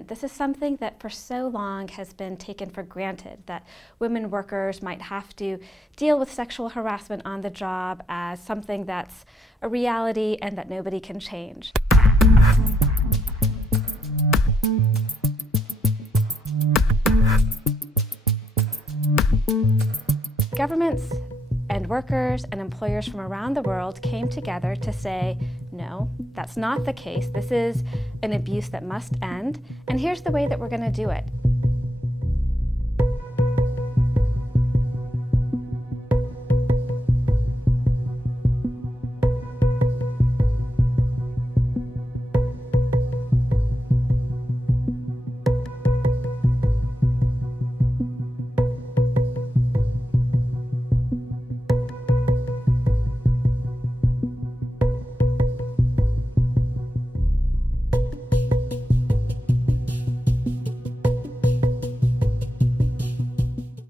This is something that for so long has been taken for granted, that women workers might have to deal with sexual harassment on the job as something that's a reality and that nobody can change. Governments and workers and employers from around the world came together to say, no, that's not the case. This is an abuse that must end, and here's the way that we're going to do it.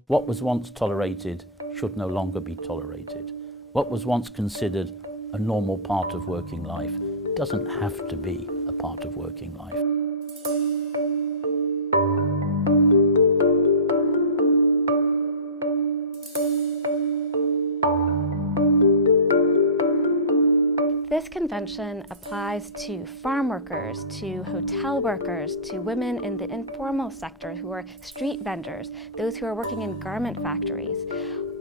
What was once tolerated should no longer be tolerated. What was once considered a normal part of working life doesn't have to be a part of working life. This convention applies to farm workers, to hotel workers, to women in the informal sector who are street vendors, those who are working in garment factories.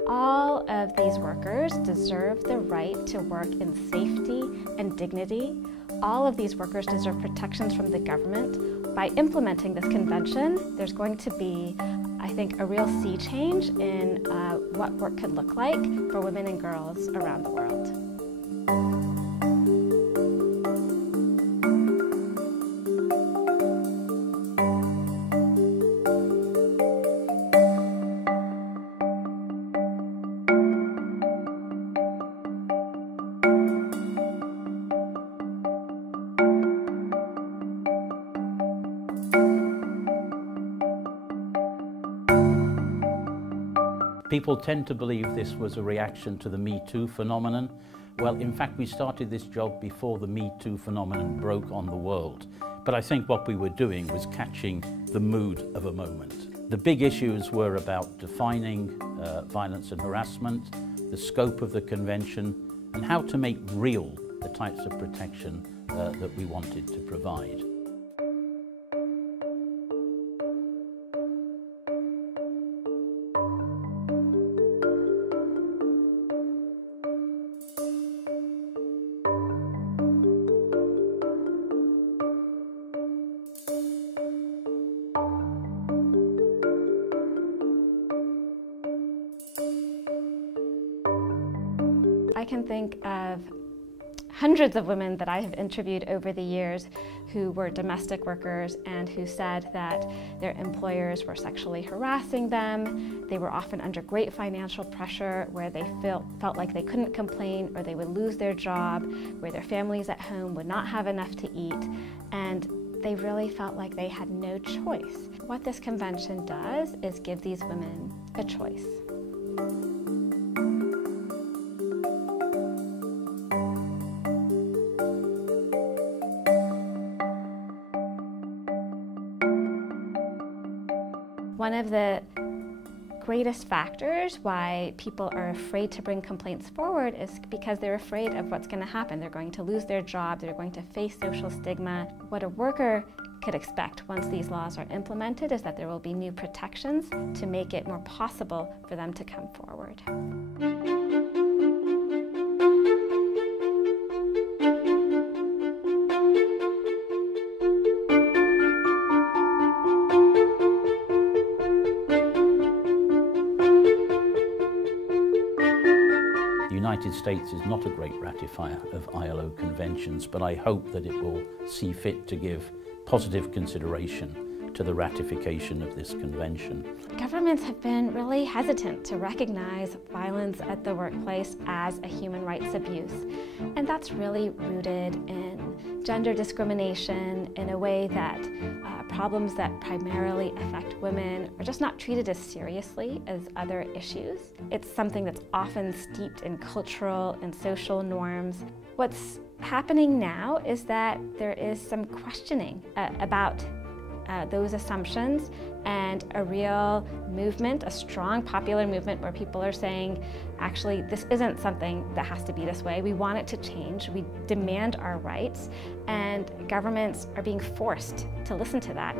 All of these workers deserve the right to work in safety and dignity. All of these workers deserve protections from the government. By implementing this convention, there's going to be, I think, a real sea change in what work could look like for women and girls around the world. People tend to believe this was a reaction to the Me Too phenomenon. Well, in fact, we started this job before the Me Too phenomenon broke on the world. But I think what we were doing was catching the mood of a moment. The big issues were about defining violence and harassment, the scope of the convention, and how to make real the types of protection that we wanted to provide. I can think of hundreds of women that I have interviewed over the years who were domestic workers and who said that their employers were sexually harassing them. They were often under great financial pressure where they felt like they couldn't complain or they would lose their job, where their families at home would not have enough to eat, and they really felt like they had no choice. What this convention does is give these women a choice. One of the greatest factors why people are afraid to bring complaints forward is because they're afraid of what's going to happen. They're going to lose their job, they're going to face social stigma. What a worker could expect once these laws are implemented is that there will be new protections to make it more possible for them to come forward. The United States is not a great ratifier of ILO conventions, but I hope that it will see fit to give positive consideration to the ratification of this convention. Governments have been really hesitant to recognize violence at the workplace as a human rights abuse, and that's really rooted in gender discrimination in a way that problems that primarily affect women are just not treated as seriously as other issues. It's something that's often steeped in cultural and social norms. What's happening now is that there is some questioning about those assumptions and a real movement, a strong popular movement where people are saying, actually, this isn't something that has to be this way. We want it to change. We demand our rights, and governments are being forced to listen to that.